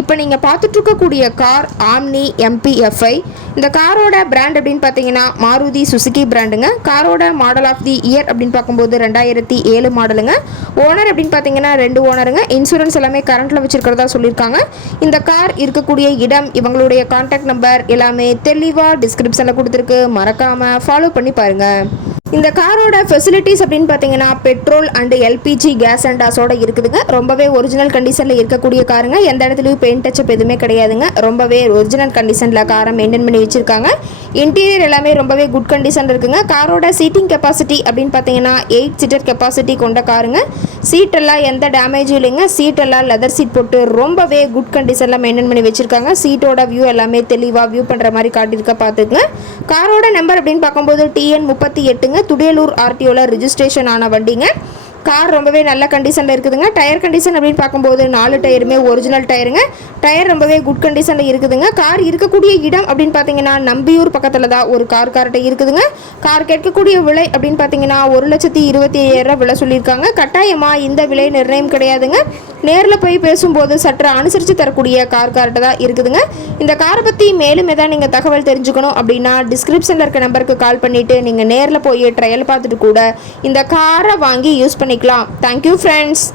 இப்போ நீங்கள் பார்த்துட்டு இருக்கக்கூடிய கார் ஆம்னி எம்பிஎஃப்ஐ இந்த காரோட பிராண்ட் அப்படின்னு பார்த்தீங்கன்னா மாருதி சுசுகி பிராண்டுங்க காரோட மாடல் ஆஃப் தி இயர் அப்படின்னு பார்க்கும்போது ரெண்டாயிரத்தி ஏழு மாடலுங்க ஓனர் அப்படின்னு பார்த்தீங்கன்னா ரெண்டு ஓனருங்க இன்சூரன்ஸ் எல்லாமே கரண்ட்டில் வச்சுருக்கிறதா சொல்லியிருக்காங்க. இந்த கார் இருக்கக்கூடிய இடம் இவங்களுடைய கான்டாக்ட் நம்பர் எல்லாமே தெளிவாக டிஸ்கிரிப்ஷனில் கொடுத்துருக்கு. மறக்காமல் ஃபாலோ பண்ணி பாருங்கள் இந்த காரோட ஃபெசிலிட்டிஸ் அப்படின்னு பார்த்தீங்கன்னா petrol and LPG gas and டாஸோட இருக்குதுங்க. ரொம்பவே ஒரிஜினல் கண்டிஷனில் இருக்கக்கூடிய காருங்க. எந்த இடத்துலையும் பெயிண்ட் டச்சப் எதுவுமே கிடையாதுங்க. ரொம்பவே ஒரிஜினல் கண்டிஷனில் காரை மெயின்டைன் பண்ணி வச்சுருக்காங்க. இன்டீரியர் எல்லாமே ரொம்பவே குட் கண்டிஷன் இருக்குங்க. காரோட சீட்டிங் கெப்பாசிட்டி அப்படின்னு பார்த்தீங்கன்னா எயிட் சீட்டர் கெப்பாசிட்டி கொண்ட காருங்க. சீட் எல்லாம் எந்த டேமேஜும் இல்லைங்க. சீட் எல்லாம் லெதர் சீட் போட்டு ரொம்பவே குட் கண்டிஷனில் மெயின்டைன் பண்ணி வச்சுருக்காங்க. சீட்டோட வியூ எல்லாமே தெளிவாக வியூ பண்ணுற மாதிரி காட்டியிருக்க பார்த்துக்குங்க காரோட நம்பர் அப்படின்னு பார்க்கும்போது டிஎன் முப்பத்தி எட்டுங்க. துடியலூர் ஆர்டிஓவில் ரிஜிஸ்ட்ரேஷன் ஆன வண்டிங்க. கார் ரொம்பவே நல்ல கண்டிஷனில் இருக்குதுங்க. டயர் கண்டிஷன் அப்படின்னு பார்க்கும்போது நாலு டயருமே ஒரிஜினல் டயருங்க. டயர் ரொம்பவே குட் கண்டிஷனில் இருக்குதுங்க. கார் இருக்கக்கூடிய இடம் அப்படின்னு பார்த்தீங்கன்னா நம்பியூர் பக்கத்தில் தான் ஒரு கார் கார்ட்டை இருக்குதுங்க. கார் கேட்கக்கூடிய விலை அப்படின்னு பார்த்தீங்கன்னா ஒரு லட்சத்தி இருபத்தி ஐயாயிரம் விலை சொல்லியிருக்காங்க. கட்டாயமாக இந்த விலை நிர்ணயம் கிடையாதுங்க. நேரில் போய் பேசும்போது சற்று அனுசரித்து தரக்கூடிய கார் கார்ட்டை தான் இருக்குதுங்க. இந்த காரை பற்றி மேலும் எதாவது நீங்கள் தகவல் தெரிஞ்சுக்கணும் அப்படின்னா டிஸ்கிரிப்ஷனில் இருக்க நம்பருக்கு கால் பண்ணிவிட்டு நீங்கள் நேரில் போய் ட்ரையல் பார்த்துட்டு கூட இந்த காரை வாங்கி யூஸ் பண்ணி பண்ணிக்கலாம் தேங்க்யூ ஃப்ரெண்ட்ஸ்